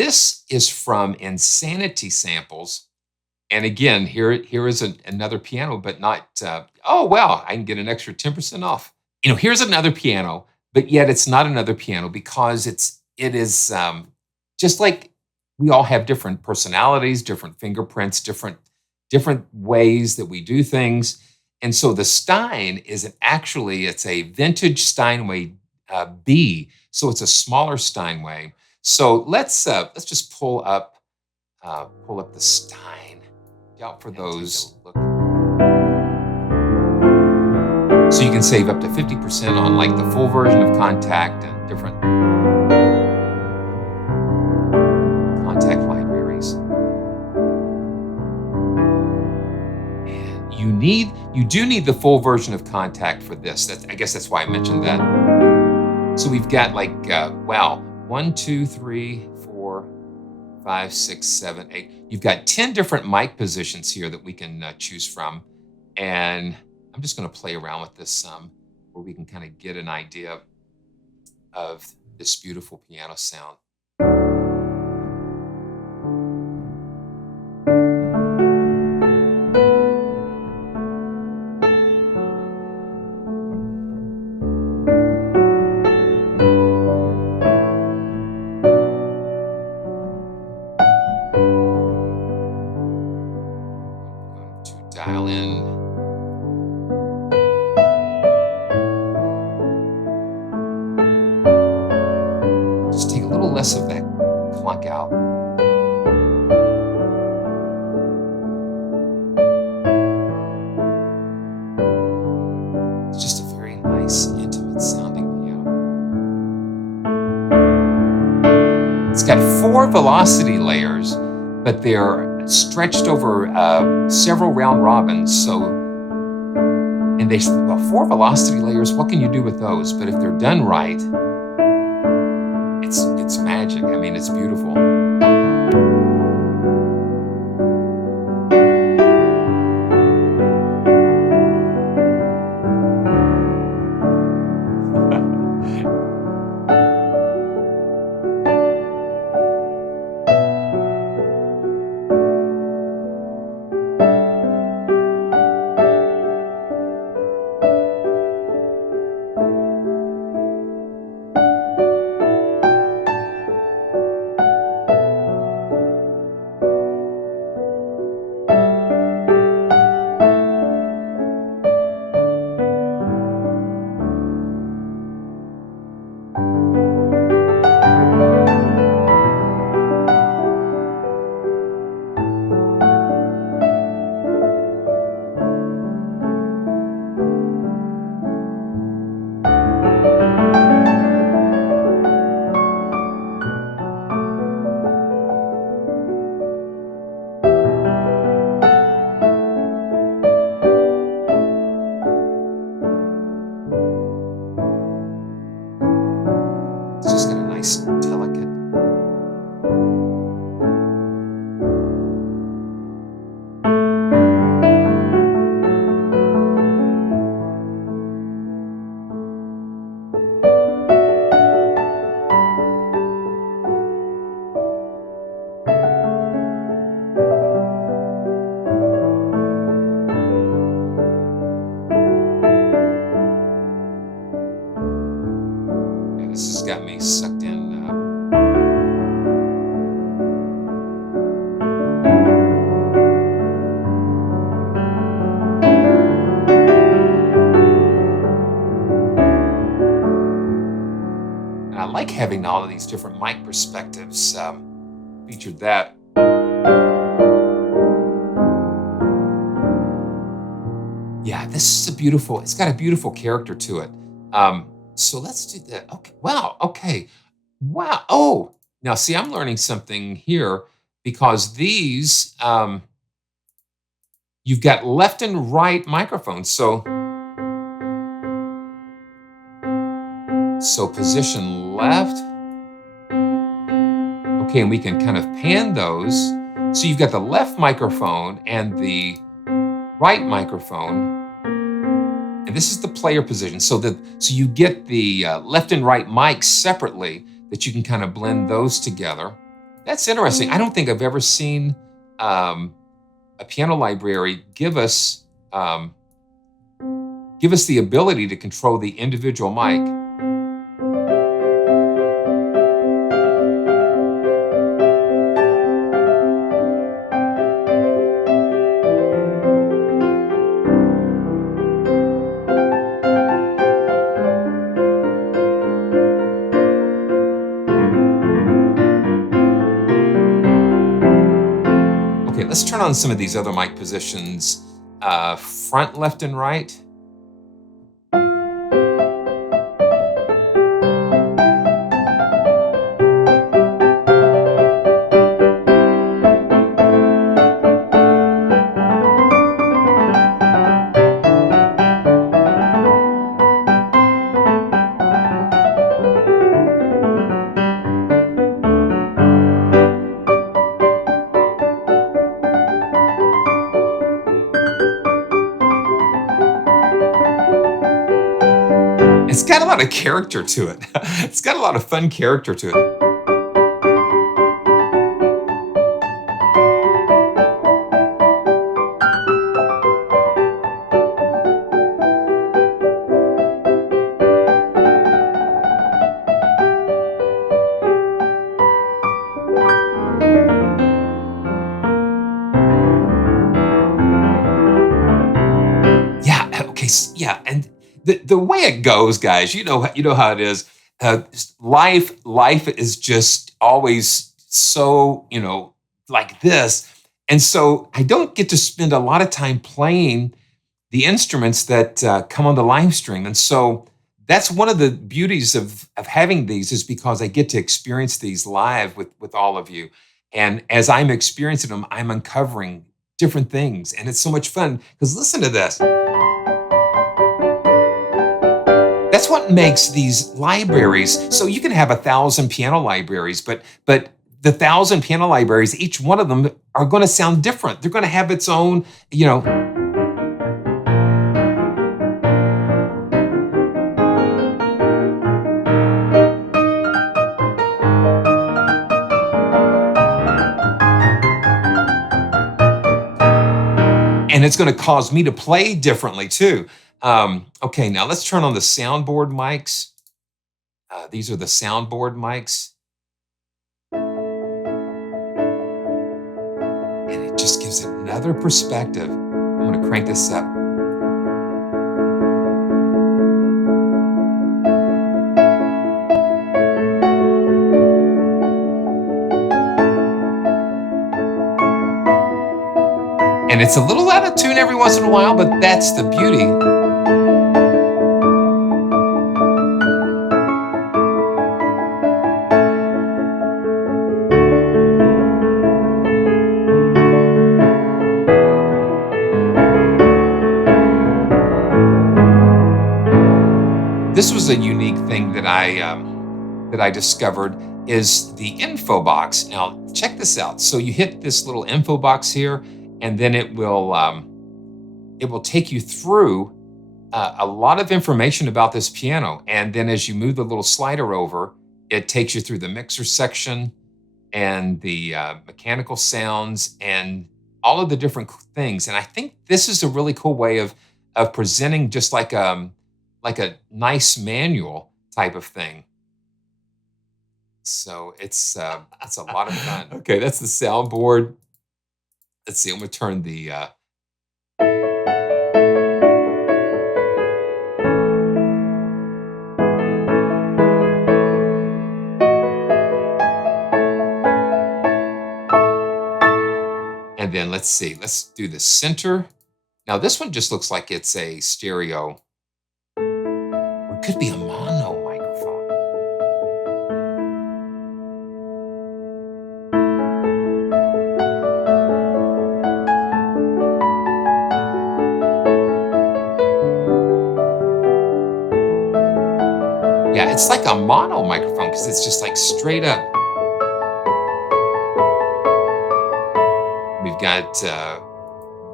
This is from Insanity Samples. And again, here is another piano, but not, oh, wow, I can get an extra 10% off. Here's another piano, but yet it's not another piano because it is just like we all have different personalities, different fingerprints, different ways that we do things. And so the Stein it's a vintage Steinway B. So it's a smaller Steinway. So let's just pull up the Stein. Out for those. So you can save up to 50% on like the full version of Contact and different contact libraries. And you do need the full version of Contact for this. I guess that's why I mentioned that. So we've got like, wow, 1, 2, 3, 4, 5, 6, 7, 8. You've got 10 different mic positions here that we can choose from. And I'm just going to play around with this some where we can kind of get an idea of this beautiful piano sound. Dial in. Just take a little less of that clunk out. It's just a very nice, intimate sounding piano. It's got 4 velocity layers, but they're stretched over several round robins. And 4 velocity layers, what can you do with those? But if they're done right, it's magic. I mean, it's beautiful. It's just got a nice, delicate. This has got me sucked in. And I like having all of these different mic perspectives featured that. Yeah, this is it's got a beautiful character to it. So let's do that. Okay. Wow. Okay. Wow. Oh, now see, I'm learning something here because these, you've got left and right microphones. So position left. Okay. And we can kind of pan those. So you've got the left microphone and the right microphone. And this is the player position. So you get the left and right mics separately that you can kind of blend those together. That's interesting. I don't think I've ever seen um, a piano library um, give us the ability to control the individual mic. Okay, let's turn on some of these other mic positions. Front, left, and right. It's got a lot of character to it. It's got a lot of fun character to it. Yeah. Okay. Yeah, and the way it goes, guys, you know how it is. Life is just always so like this, and so I don't get to spend a lot of time playing the instruments that come on the live stream, and so that's one of the beauties of having these is because I get to experience these live with all of you, and as I'm experiencing them, I'm uncovering different things, and it's so much fun because listen to this. That's what makes these libraries. So you can have 1,000 piano libraries, but the 1,000 piano libraries, each one of them are going to sound different. They're going to have its own, and it's going to cause me to play differently too. Okay, now let's turn on the soundboard mics. These are the soundboard mics, and it just gives it another perspective. I'm going to crank this up. And it's a little out of tune every once in a while, but that's the beauty. This was a unique thing that I discovered is the info box. Now check this out. So you hit this little info box here, and then it will take you through a lot of information about this piano. And then as you move the little slider over, it takes you through the mixer section and the mechanical sounds and all of the different things. And I think this is a really cool way of presenting just like a nice manual type of thing. So it's a lot of fun. Okay, that's the soundboard. Let's see. I'm gonna turn the and then let's see. Let's do the center. Now this one just looks like it's a stereo. Or it could be a mono microphone. Yeah, it's like a mono microphone because it's just like straight up. We've got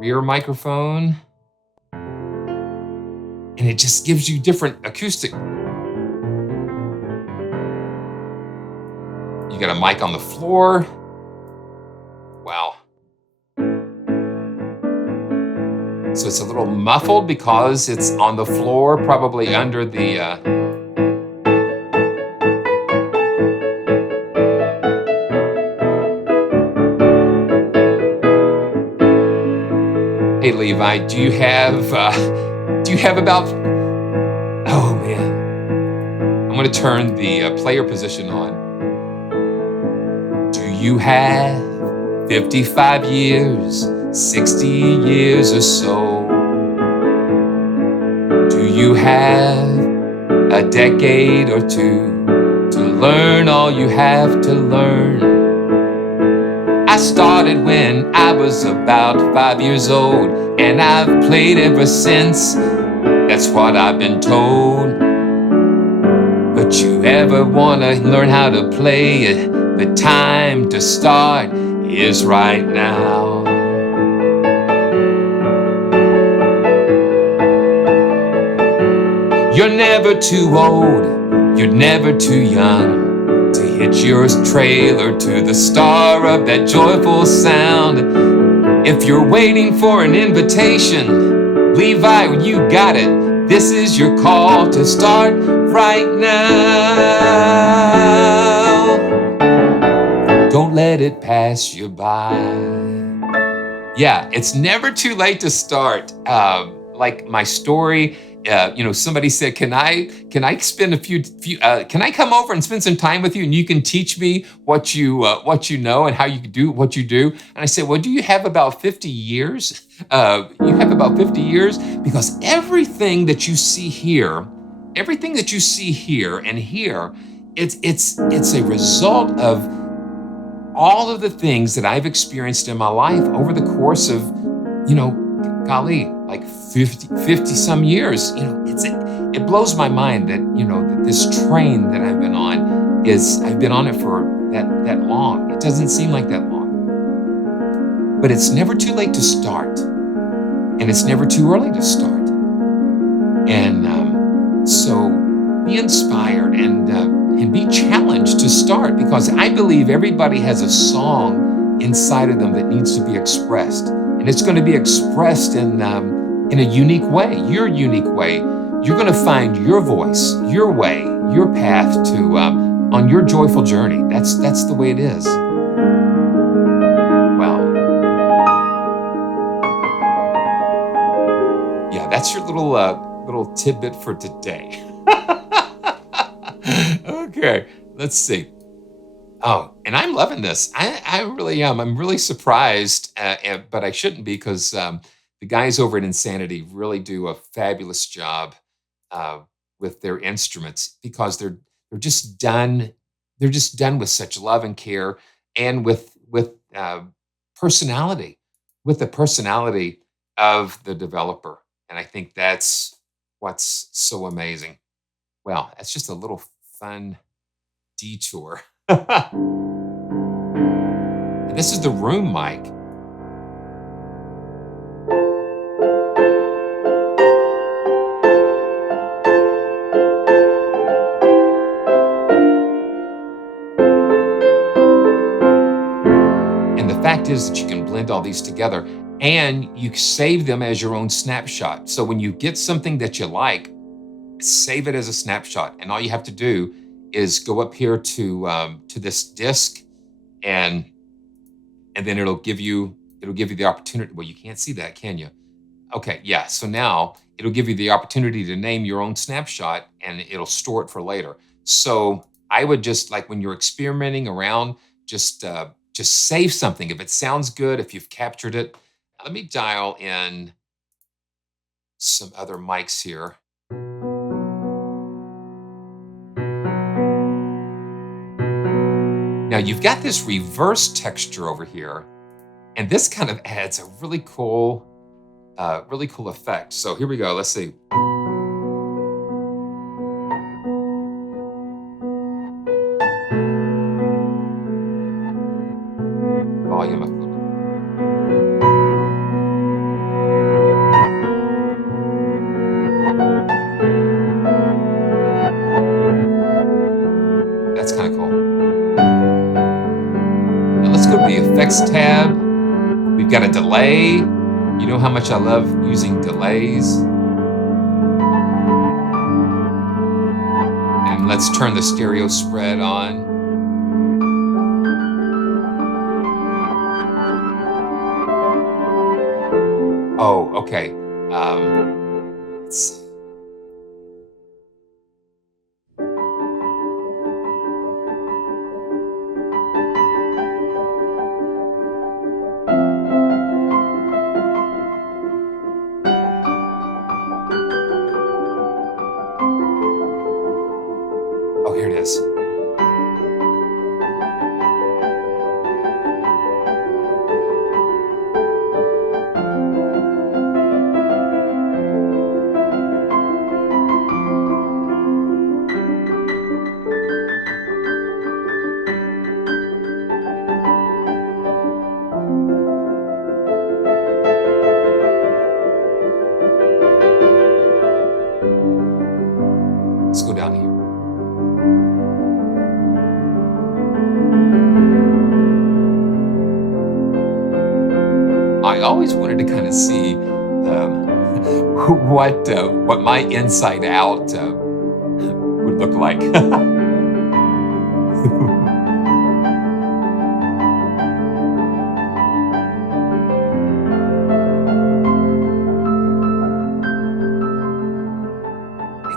rear microphone, and it just gives you different acoustic. You You got a mic on the floor. Wow. So it's a little muffled because it's on the floor, probably under the... Hey, Levi, do you have about... Oh, man. I'm going to turn the player position on. Do you have 55 years, 60 years or so? Do you have a decade or two to learn all you have to learn? I started when I was about 5 years old, and I've played ever since. That's what I've been told. But you ever want to learn how to play it? The time to start is right now. You're never too old, you're never too young to hitch your trailer to the star of that joyful sound. If you're waiting for an invitation, Levi, you got it. This is your call to start right now. Don't let it pass you by. Yeah, it's never too late to start. Like my story, somebody said, can I spend can I come over and spend some time with you and you can teach me what you know and how you do what you do? And I said, well, do you have about 50 years? You have about 50 years? Because everything that you see here and here, it's a result of all of the things that I've experienced in my life over the course of, golly, like 50 some years. It blows my mind that, that this train that I've been on I've been on it for that long. It doesn't seem like that long. But it's never too late to start. And it's never too early to start. And so be inspired and be challenged to start, because I believe everybody has a song inside of them that needs to be expressed. And it's going to be expressed in a unique way, your unique way. You're going to find your voice, your way, your path to on your joyful journey. That's the way it is. Well, yeah, that's your little tidbit for today. Okay, let's see. Oh, and I'm loving this. I really am. I'm really surprised, but I shouldn't be, because the guys over at Insanity really do a fabulous job with their instruments, because they're just done. They're just done with such love and care, and with personality, with the personality of the developer. And I think that's what's so amazing. Well, that's just a little fun detour. This is the room mic. And the fact is that you can blend all these together and you save them as your own snapshot. So when you get something that you like, save it as a snapshot. And all you have to do is go up here to this disk, and then it'll give you the opportunity. Well, you can't see that, can you? Okay, yeah. So now it'll give you the opportunity to name your own snapshot, and it'll store it for later. So I would just, like, when you're experimenting around, just save something. If it sounds good, if you've captured it. Let me dial in some other mics here. Now you've got this reverse texture over here, and this kind of adds a really cool effect. So here we go. Let's see. Volume up a little bit. That's kind of cool. the effects tab. We've got a delay. You know how much I love using delays. And let's turn the stereo spread on. Oh, okay. Let's see. Oh, here it is. Let's go down here. I always wanted to kind of see what my inside out would look like. It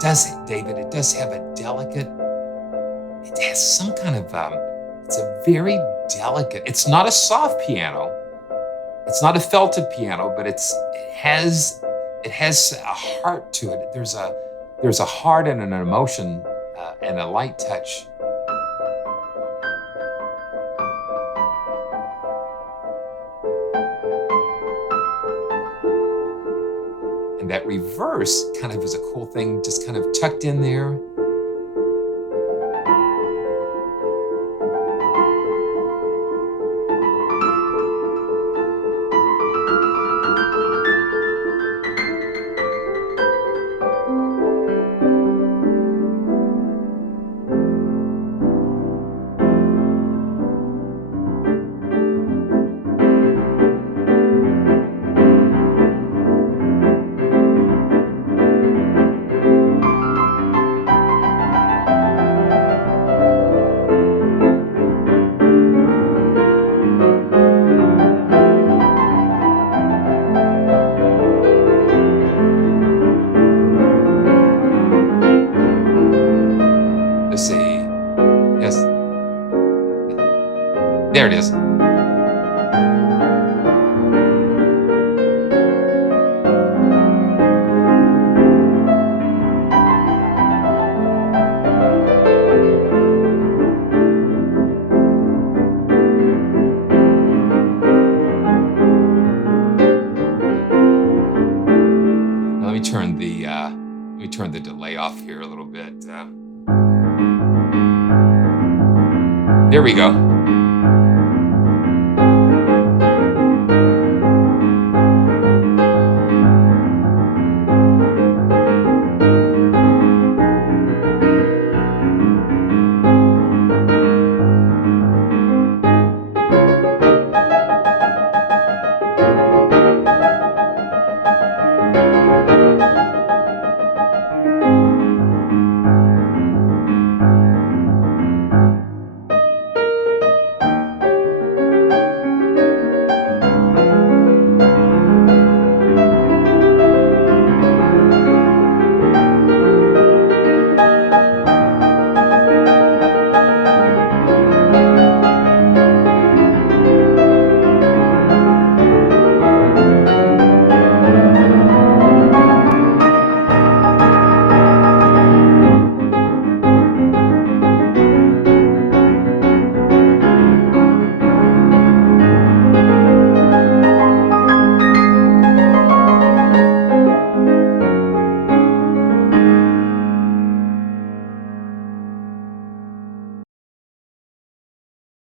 does, David. It does have a delicate. It has some kind of. It's a very delicate. It's not a soft piano. It's not a felted piano, but it has a heart to it. There's a heart and an emotion and a light touch. And that reverse kind of is a cool thing, just kind of tucked in there. Let's see. Yes. There it is. Now let me turn the delay off here a little bit. There we go.